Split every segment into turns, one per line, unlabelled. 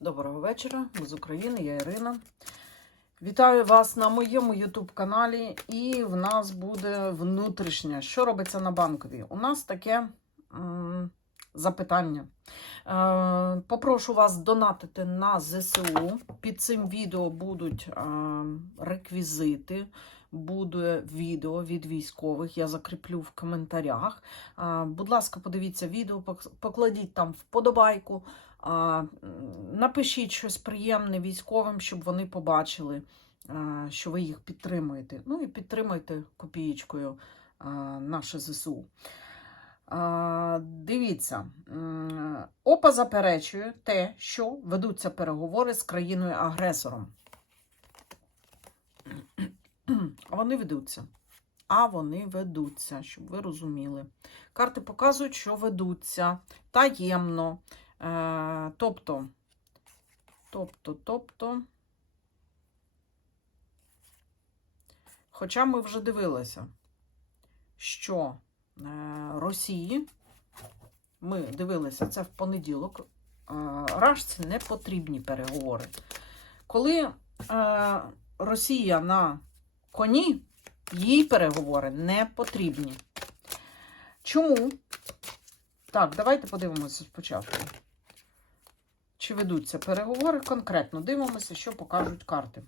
Доброго вечора, ми з України, я Ірина. Вітаю вас на моєму YouTube каналі. І в нас буде внутрішнє. Що робиться на банковій? У нас таке м, запитання. Е, попрошу вас донатити на ЗСУ. Під цим відео будуть е, реквізити. Буде відео від військових, я закріплю в коментарях. Будь ласка, подивіться відео, покладіть там вподобайку. Напишіть щось приємне військовим, щоб вони побачили, що ви їх підтримуєте. Ну і підтримайте копієчкою наше ЗСУ. Дивіться, ОПА заперечує те, що ведуться переговори з країною-агресором. А вони ведуться. А вони ведуться, щоб ви розуміли. Карти показують, що ведуться таємно. Е, тобто, тобто, тобто. Хоча ми вже дивилися, що е, Росії, ми дивилися це в понеділок, е, Рашці не потрібні переговори. Коли е, Росія на коні, їй переговори не потрібні. Чому? Так, давайте подивимося спочатку. Чи ведуться переговори конкретно? Дивимося, що покажуть карти.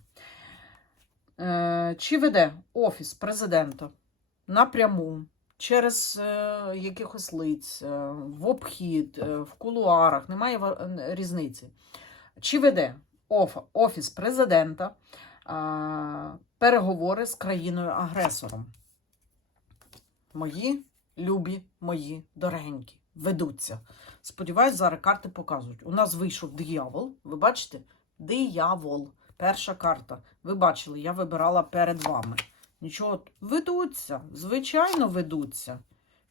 Е, чи веде Офіс президента напряму, через е, якихось лиць, е, в обхід, в кулуарах, немає різниці. Чи веде Офіс президента переговори з країною-агресором? Мої любі, мої дорогенькі, ведуться. Сподіваюсь, зараз карти показують. У нас вийшов диявол. Ви бачите? Диявол. Перша карта. Ви бачили, я вибирала перед вами. Нічого, ведуться. Звичайно, ведуться.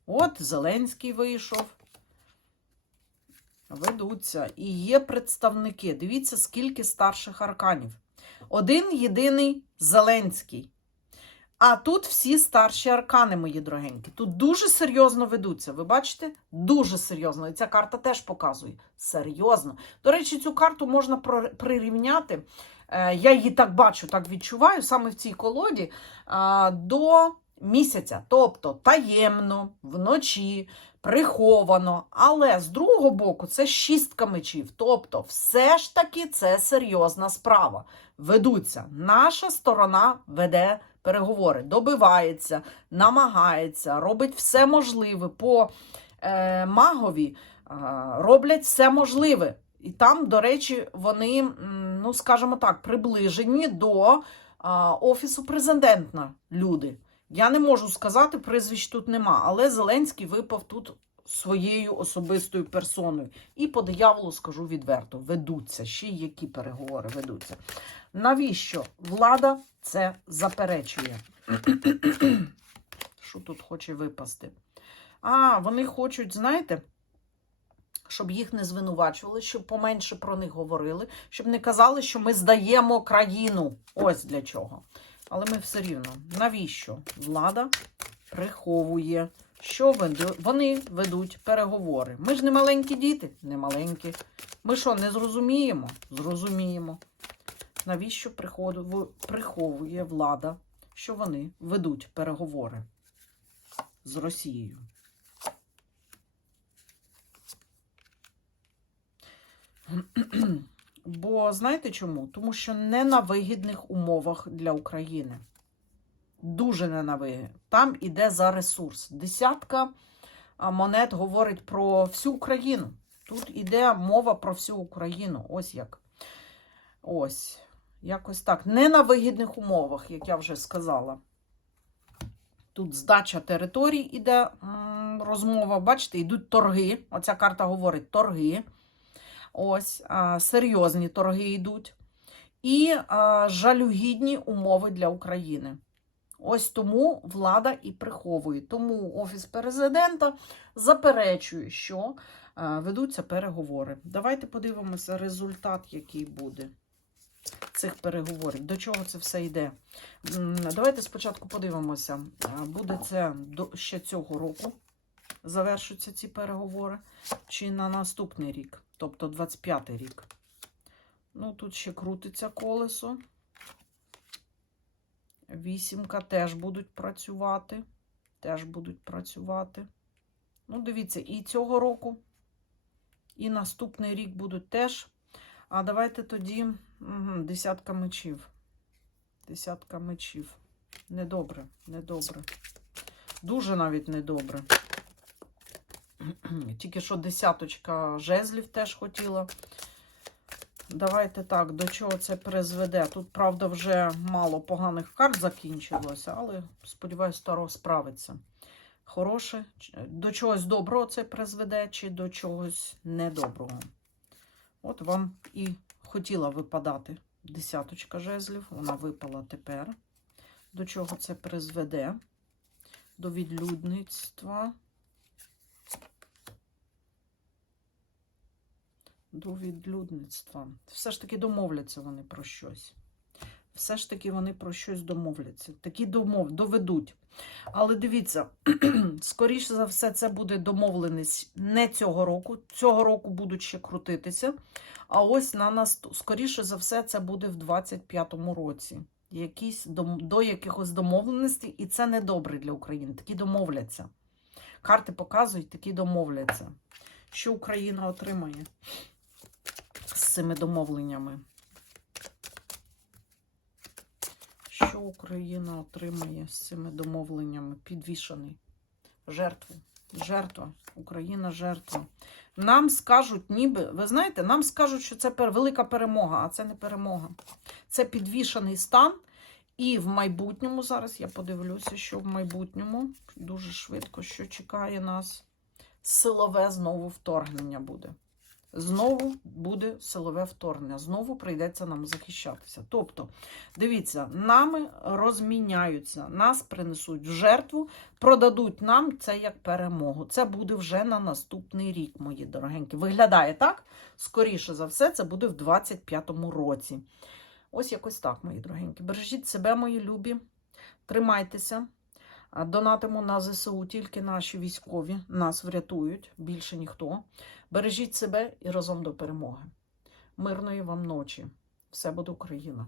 От Зеленський вийшов. Ведуться. І є представники. Дивіться, скільки старших арканів. Один єдиний Зеленський. А тут всі старші аркани, мої дорогенькі. Тут дуже серйозно ведуться. Ви бачите? Дуже серйозно. І ця карта теж показує. Серйозно. До речі, цю карту можна прирівняти. е, Я її так бачу, так відчуваю, саме в цій колоді до місяця. Тобто таємно, вночі, приховано. Але з другого боку, це шістка мечів. Тобто, все ж таки це серйозна справа. Ведуться. Наша сторона веде переговори, добивається, намагається, робить все можливе по е, магові, е, роблять все можливе. І там, до речі, вони, ну скажімо так, приближені до офісу президента люди. Я не можу сказати, прізвищ тут нема, але Зеленський випав тут своєю особистою персоною. І по дияволу скажу відверто: ведуться ще й які переговори ведуться. Навіщо влада це заперечує? Що тут хоче випасти? А, вони хочуть, знаєте, щоб їх не звинувачували, щоб поменше про них говорили, щоб не казали, що ми здаємо країну. Ось для чого. Але ми все рівно. Навіщо влада приховує, що вони ведуть переговори? Ми ж не маленькі діти, не маленькі. Ми що, не зрозуміємо? Зрозуміємо. Навіщо приховує влада, що вони ведуть переговори з Росією? Бо знаєте чому? Тому що не на вигідних умовах для України. Дуже не на вигідних. Там іде за ресурс. Десятка монет говорить про всю Україну. Тут іде мова про всю Україну. Ось як. Ось. Якось так. Не на вигідних умовах, як я вже сказала. Тут здача територій іде розмова. Бачите, йдуть торги. Оця карта говорить торги. Ось, серйозні торги йдуть. І жалюгідні умови для України. Ось тому влада і приховує. Тому Офіс президента заперечує, що ведуться переговори. Давайте подивимося результат, який буде цих переговорів. До чого це все йде? Давайте спочатку подивимося, буде це ще цього року. Завершуються ці переговори, чи на наступний рік, тобто 25-й рік. Ну, тут ще крутиться колесо. Вісімка теж будуть працювати. Теж будуть працювати. Ну, дивіться, і цього року, і наступний рік будуть теж. А давайте тоді угу, десятка мечів. Десятка мечів. Недобре, недобре. Дуже навіть недобре. Тільки що десяточка жезлів теж хотіла. Давайте так, до чого це призведе. Тут, правда, вже мало поганих карт закінчилося, але сподіваюся, Таро справиться. Хороше. До чогось доброго це призведе, чи до чогось недоброго. От вам і хотіла випадати десяточка жезлів. Вона випала тепер. До чого це призведе? До відлюдництва. До відлюдництва. Все ж таки домовляться вони про щось. Все ж таки вони про щось домовляться. Такі домов доведуть. Але дивіться, скоріше за все, це буде домовленість не цього року. Цього року будуть ще крутитися. А ось на нас, скоріше за все, це буде в 25-му році. Якісь до якихось домовленостей, і це не добре для України. Такі домовляться. Карти показують, такі домовляться. Що Україна отримає з цими домовленнями? Що Україна отримає з цими домовленнями? Підвішений. Жертву. Жертва. Україна жертва. Нам скажуть, ніби, ви знаєте, нам скажуть, що це велика перемога, а це не перемога. Це підвішений стан. І в майбутньому, зараз я подивлюся, що в майбутньому дуже швидко, що чекає нас. Силове знову вторгнення буде. Знову буде силове вторгнення. Знову прийдеться нам захищатися. Тобто, дивіться, нами розміняються, нас принесуть в жертву, продадуть нам це як перемогу. Це буде вже на наступний рік, мої дорогенькі. Виглядає так? Скоріше за все, це буде в 25-му році. Ось якось так, мої дорогенькі. Бережіть себе, мої любі. Тримайтеся. Донатимо на ЗСУ, тільки наші військові нас врятують, більше ніхто. Бережіть себе і разом до перемоги. Мирної вам ночі. Все буде Україна!